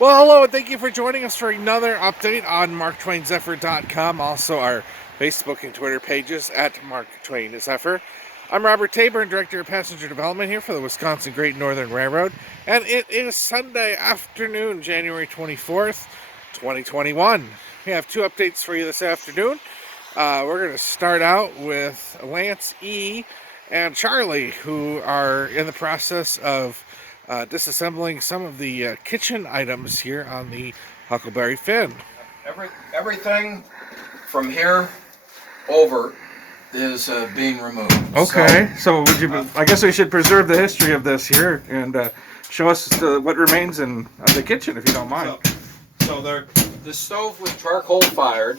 Well, hello, and thank you for joining us for another update on MarkTwainZephyr.com. Also, our Facebook and Twitter pages at Mark Twain Zephyr. I'm Robert Tabor, Director of Passenger Development here for the Wisconsin Great Northern Railroad, and it is Sunday afternoon, January 24th, 2021. We have two updates for you this afternoon. We're going to start out with Lance E. and Charlie, who are in the process of disassembling some of the kitchen items here on the Huckleberry Finn. Everything from here over is being removed. Okay, so would you? I guess we should preserve the history of this here and show us what remains in the kitchen, if you don't mind. So the stove was charcoal fired,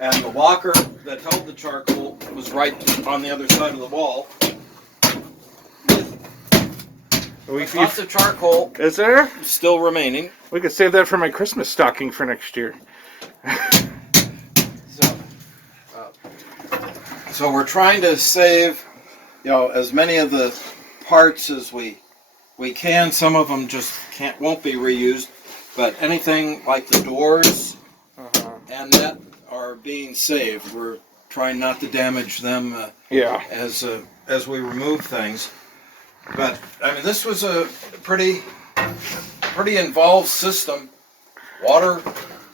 and the locker that held the charcoal was right on the other side of the wall. Lots of charcoal. Is there? Still remaining. We could save that for my Christmas stocking for next year. So we're trying to save, as many of the parts as we can. Some of them just won't be reused, but anything like the doors and that are being saved. We're trying not to damage them as we remove things. But I mean, this was a pretty involved system. Water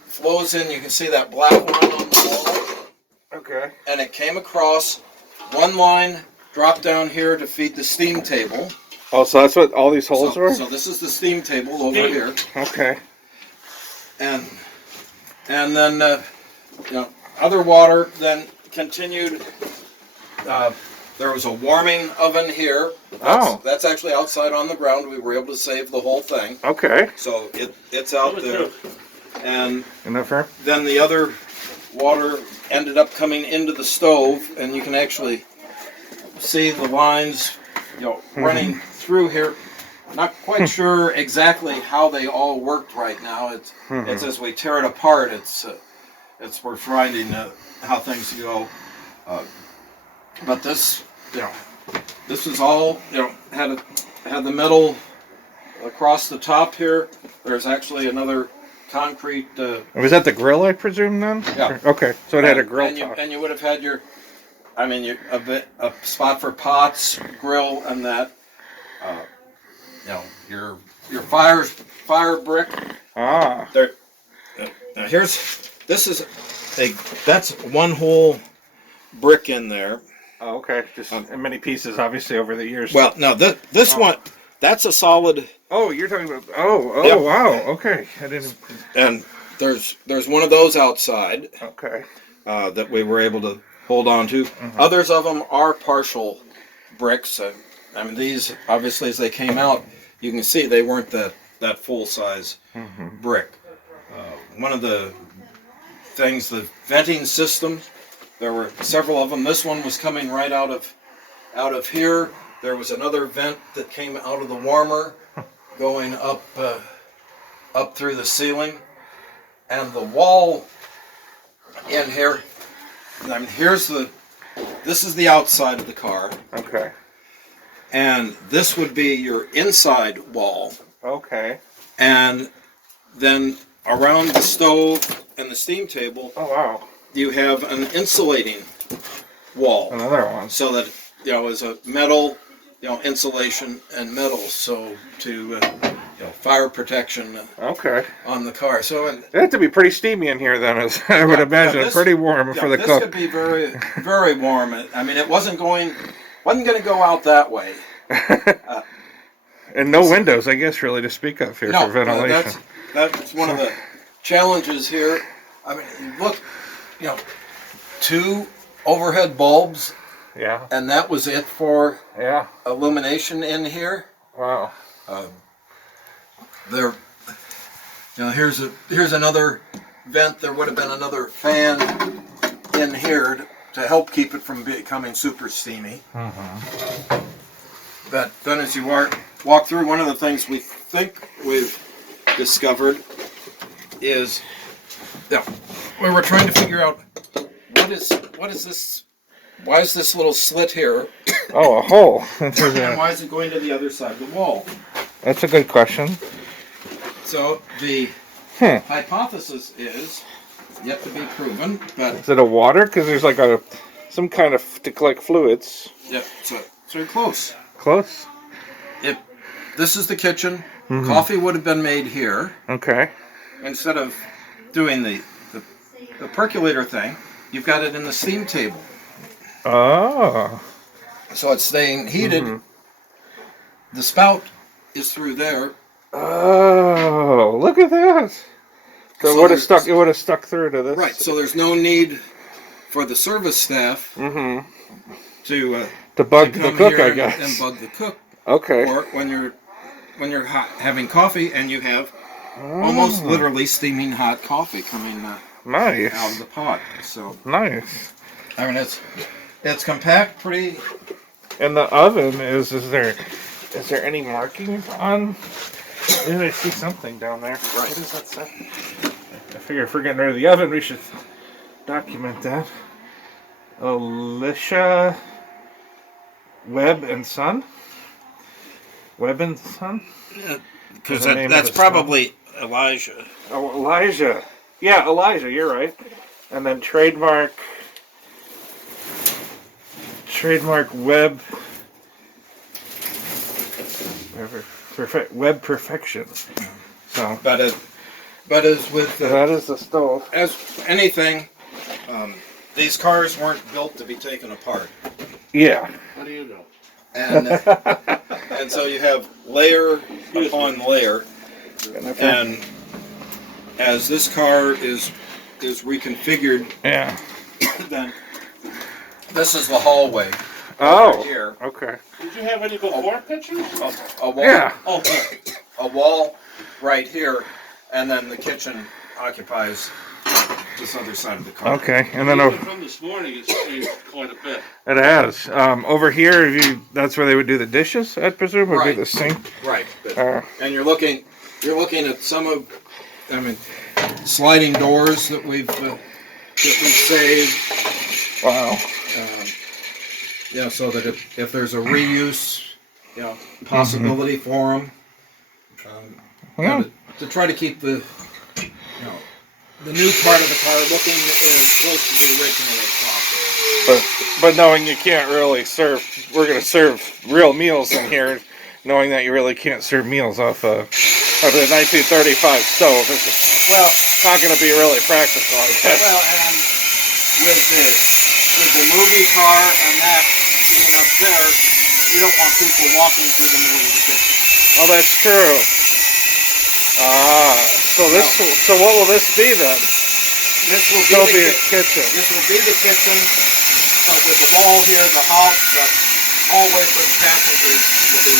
flows in. You can see that black line on the wall. Okay. And it came across one line, dropped down here to feed the steam table. Oh, so that's what all these holes were? So this is the steam table over here. Okay. And then other water then continued. There was a warming oven here. That's actually outside on the ground. We were able to save the whole thing. Okay. So it's out there. And Isn't that fair? then the other water ended up coming into the stove, and you can actually see the lines, running through here. Not quite sure exactly how they all worked right now. It's as we tear it apart. We're finding how things go. But this is all had the metal across the top here. There's actually another concrete. Was that the grill, I presume, then? Yeah. Okay, so it had a grill top. And you would have had a spot for pots, grill, and that. Your fire brick. There. Now that's one whole brick in there. Oh, okay. Just in many pieces, obviously, over the years. Well, no, this one, that's a solid. Oh, you're talking about. Oh, Yep. Wow. Okay, I didn't. And there's one of those outside. Okay. That we were able to hold on to. Others of them are partial bricks. I mean, these obviously, as they came out, you can see they weren't that full size brick. One of the things, the venting system. There were several of them. This one was coming right out of here. There was another vent that came out of the warmer, going up through the ceiling, and the wall in here. I mean, this is the outside of the car. Okay. And this would be your inside wall. Okay. And then around the stove and the steam table. Oh, wow. You have an insulating wall. Another one. So that, is a metal, insulation and metal. So to, fire protection on the car. So it had to be pretty steamy in here then, as I would imagine. Pretty warm for the cook. This could be very, very warm. I mean, it wasn't going to go out that way. And no windows, I guess, really, to speak of here for ventilation. That's one of the challenges here. I mean, look, 2 overhead bulbs. Yeah. And that was it for illumination in here. Wow. Here's another vent. There would have been another fan in here to help keep it from becoming super steamy. But then as you walk through, one of the things we think we've discovered is we were trying to figure out what is this. Why is this little slit here? Oh, a hole. And why is it going to the other side of the wall? That's a good question. So the hypothesis is yet to be proven, but Is it a water? Because there's like some kind of to collect fluids. yeah, so you're close. Close. If this is the kitchen, coffee would have been made here. Okay. Instead of doing the percolator thing, you've got it in the steam table. Oh. So it's staying heated. The spout is through there. Oh, look at that. So it would have stuck through to this. Right, so there's no need for the service staff to bug come the cook, here I guess. and bug the cook. Okay. Or when you're having coffee and you have almost literally steaming hot coffee coming nice out of the pot. So nice. I mean, it's compact, pretty. And the oven is there any markings on? I see something down there. Right. What does that say? I figure if we're getting rid of the oven, we should document that. Alicia Webb and Son? Webb and Son? Because that's probably Elijah. Oh, Elijah. Yeah, Elijah, you're right. And then trademark web web perfection. So But as with that is the stove. as anything, these cars weren't built to be taken apart. Yeah. How do you know? And so you have layer upon layer, and as this car is reconfigured, Yeah. then this is the hallway. Oh. Here, Okay. Did you have any before pictures? a wall, Yeah. Oh, a wall right here, and then the kitchen occupies this other side of the car. Okay. And then even from this morning, it's changed quite a bit. it has. Over here, that's where they would do the dishes, I presume, would be Right. the sink. Right. But, Uh, and you're looking at some of, sliding doors that we've saved. Wow. So that if there's a reuse, possibility for them, to try to keep the new part of the car looking as close to the original as possible. But knowing you can't really we're going to serve real meals in here, knowing that you really can't serve meals off of the 1935 stove. It's just not going to be really practical, I guess. Well, and with the movie car and that being up there, you don't want people walking through the middle of the kitchen. Oh, that's true. So what will this be then? This will Still be be the a kitchen. This will be the kitchen, but with the wall here, the hallway for the passengers will be.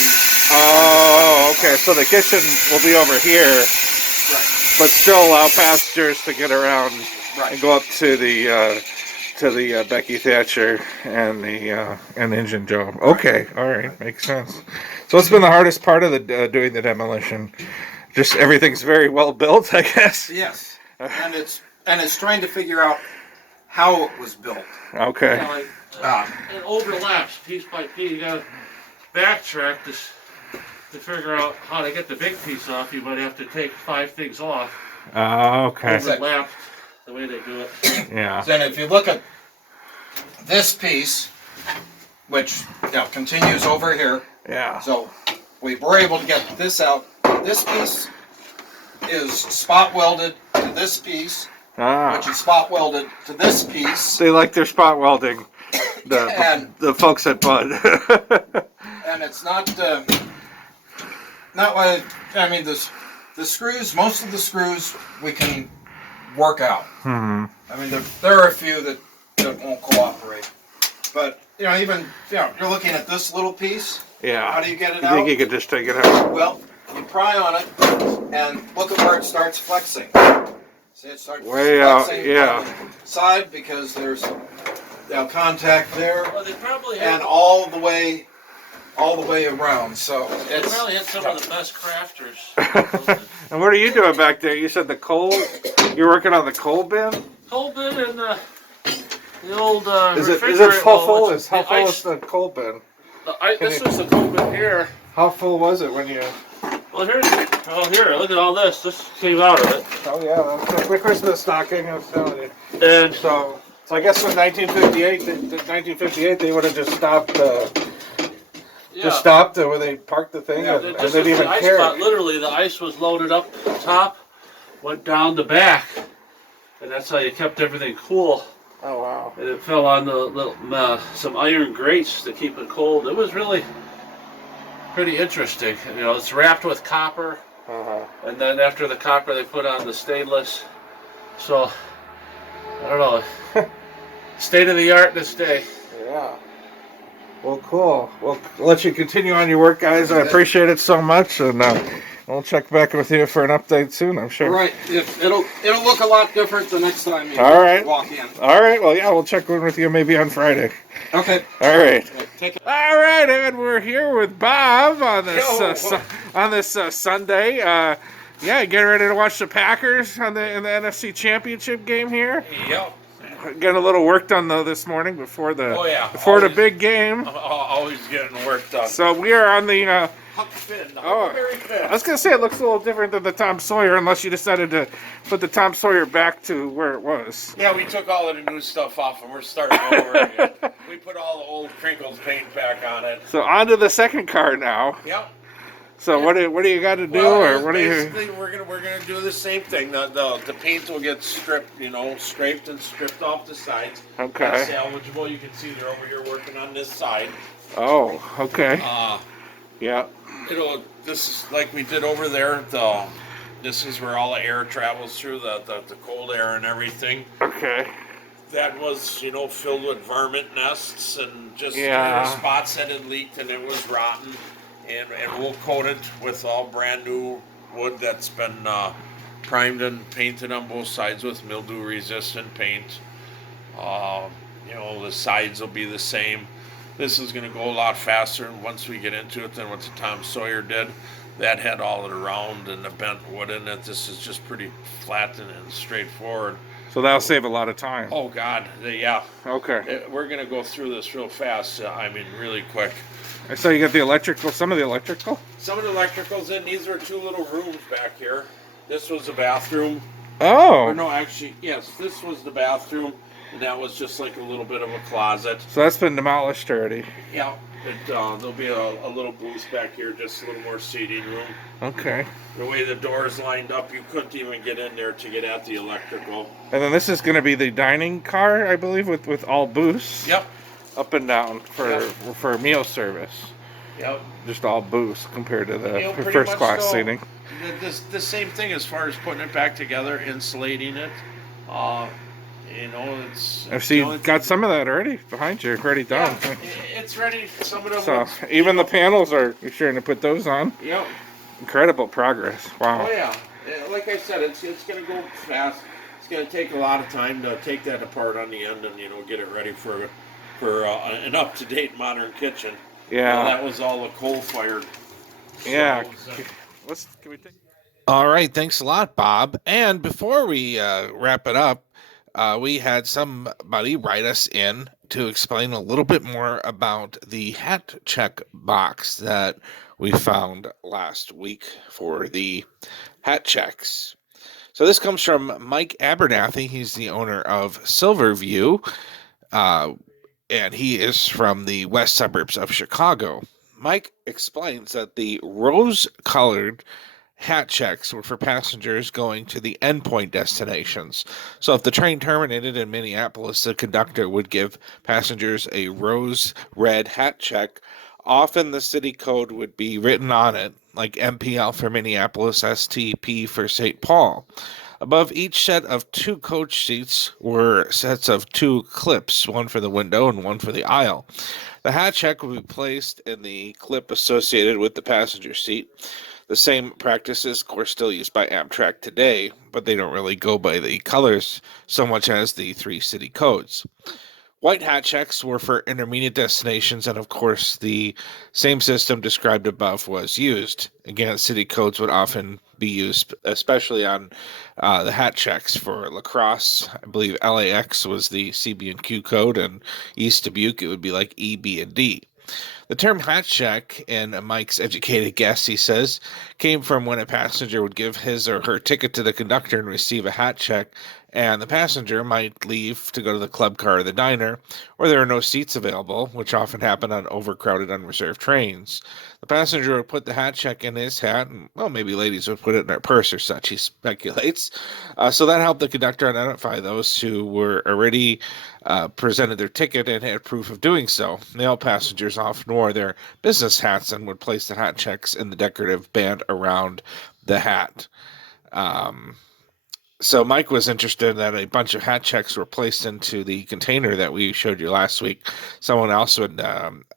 Oh, okay. So the kitchen will be over here, Right. but still allow passengers to get around Right. and go up to the Becky Thatcher and the engine job. Okay, all right, makes sense. So what's been the hardest part of the doing the demolition? Just everything's very well built, I guess. Yes, and it's trying to figure out how it was built. Okay. It overlaps piece by piece. You got to backtrack to figure out how to get the big piece off. You might have to take 5 things off. Okay. Overlapped the way they do it. Yeah. Then if you look at this piece, which continues over here, Yeah. so we were able to get this out. This piece is spot welded to this piece, which is spot welded to this piece. They like their spot welding. And- The folks at Bud. And it's not like, the screws, most of the screws we can work out. There are a few that won't cooperate. But, even, you're looking at this little piece. Yeah. How do you get it You out? think you could just take it out? Well, you pry on it and look at where it starts flexing. See, it starts Way out, flexing yeah. on the side because there's contact there Well, they probably and had, all the way around. So they it's probably had some of the best crafters. And what are you doing back there? You said the coal. You're working on the coal bin. Coal bin and the old Is it refrigerator- how well, full it's is how the full ice- is the coal bin? This is the coal bin here. How full was it when you? Well, Well, here, look at all this. This came out of it. Oh yeah, that's my Christmas stocking. I was telling you. And So I guess in 1958, they would have just stopped. Just stopped where they parked the thing, and this they didn't is even the ice care. spot. Literally, the ice was loaded up top, went down the back, and that's how you kept everything cool. Oh wow! And it fell on the little some iron grates to keep it cold. It was really pretty interesting. You know, it's wrapped with copper, and then after the copper, they put on the stainless. So I don't know, state of the art this day. Yeah. Well, cool. Well, I'll let you continue on your work, guys. I appreciate it so much, and we'll check back with you for an update soon, I'm sure. Right. It'll look a lot different the next time you All right. walk in. All right. Well, yeah, we'll check in with you maybe on Friday. Okay. All right. Take it. All right, and we're here with Bob on this Sunday. Yeah, getting ready to watch the Packers in the NFC Championship game here. Yep. Getting a little work done though this morning before the Always, big game. Always getting work done. So we are on the. Huckleberry Finn. I was gonna say it looks a little different than the Tom Sawyer, unless you decided to put the Tom Sawyer back to where it was. Yeah, we took all of the new stuff off and we're starting over again. We put all the old crinkles paint back on it. So on to the second car now. Yep. So what do you got to do, or what do you? Basically, we're gonna do the same thing. The paint will get stripped, scraped and stripped off the sides. Okay. That's salvageable. You can see they're over here working on this side. Oh, okay. Yeah. This is like we did over there. This is where all the air travels through, the cold air and everything. Okay. That was, filled with varmint nests and just spots that had leaked and it was rotten. And we'll coat it with all brand new wood that's been primed and painted on both sides with mildew resistant paint. The sides will be the same. This is going to go a lot faster once we get into it than what the Tom Sawyer did. That had all the round and the bent wood in it. This is just pretty flat and straightforward. So that'll save a lot of time. Oh God, yeah. Okay. We're going to go through this real fast. Really quick. I saw you got the electrical. Some of the electrical. Some of the electricals in. These are two little rooms back here. This was the bathroom. Oh. Or no, actually, yes. This was the bathroom, and that was just like a little bit of a closet. So that's been demolished already. Yeah. There'll be a little booth back here, just a little more seating room. Okay. The way the doors lined up, you couldn't even get in there to get at the electrical. And then this is going to be the dining car, I believe, with all booths. Yep. Up and down for meal service. Yep. Just all booths compared to the first class seating. The same thing as far as putting it back together, insulating it. I've seen got some of that already behind you, already done. Yeah, it's ready. Some of them. So even the panels are. You're sure to put those on. Yep. Incredible progress. Wow. Oh yeah. Like I said, it's going to go fast. It's going to take a lot of time to take that apart on the end and get it ready for an up-to-date modern kitchen. Yeah. That was all the coal-fired. Yeah. Can we take? All right. Thanks a lot, Bob. And before we wrap it up, we had somebody write us in to explain a little bit more about the hat check box that we found last week for the hat checks. So this comes from Mike Abernathy. He's the owner of Silverview, and he is from the west suburbs of Chicago. Mike explains that the rose-colored hat checks were for passengers going to the endpoint destinations. So if the train terminated in Minneapolis, the conductor would give passengers a rose red hat check. Often the city code would be written on it, like MPL for Minneapolis, STP for St. Paul. Above each set of two coach seats were sets of two clips, one for the window and one for the aisle. The hat check would be placed in the clip associated with the passenger seat. The same practices, of course, still used by Amtrak today, but they don't really go by the colors so much as the three city codes. White hat checks were for intermediate destinations, and of course, the same system described above was used. Again, city codes would often be used, especially on the hat checks for La Crosse. I believe LAX was the CB&Q code, and East Dubuque, it would be like E, B, and D. The term hat check, in Mike's educated guess, he says, came from when a passenger would give his or her ticket to the conductor and receive a hat check, and the passenger might leave to go to the club car or the diner, or there are no seats available, which often happen on overcrowded, unreserved trains. The passenger would put the hat check in his hat, and, well, maybe ladies would put it in their purse or such, he speculates. So that helped the conductor identify those who were already presented their ticket and had proof of doing so. Male passengers often wore their business hats and would place the hat checks in the decorative band around the hat. So Mike was interested that a bunch of hat checks were placed into the container that we showed you last week. Someone else would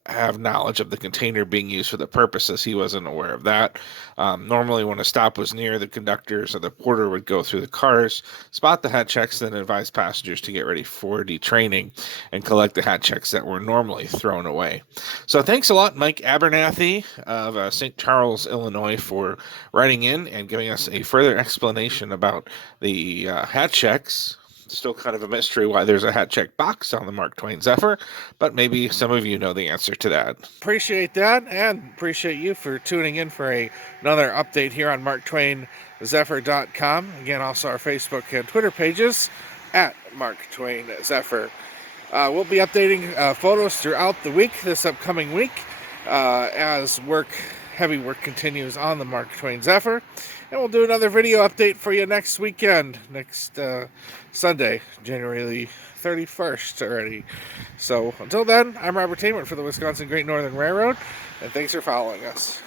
have knowledge of the container being used for the purposes. He wasn't aware of that. Normally, when a stop was near, the conductors or the porter would go through the cars, spot the hat checks, then advise passengers to get ready for detraining and collect the hat checks that were normally thrown away. So thanks a lot, Mike Abernathy of St. Charles, Illinois, for writing in and giving us a further explanation about the hat checks. Still kind of a mystery why there's a hat check box on the Mark Twain Zephyr, but maybe some of you know the answer to that. Appreciate that, and appreciate you for tuning in for another update here on MarkTwainZephyr.com. Again, also our Facebook and Twitter pages at Mark Twain Zephyr. We'll be updating photos throughout the week, this upcoming week, as heavy work continues on the Mark Twain Zephyr. And we'll do another video update for you next weekend, next Sunday, January 31st already. So until then, I'm Robert Tamer for the Wisconsin Great Northern Railroad, and thanks for following us.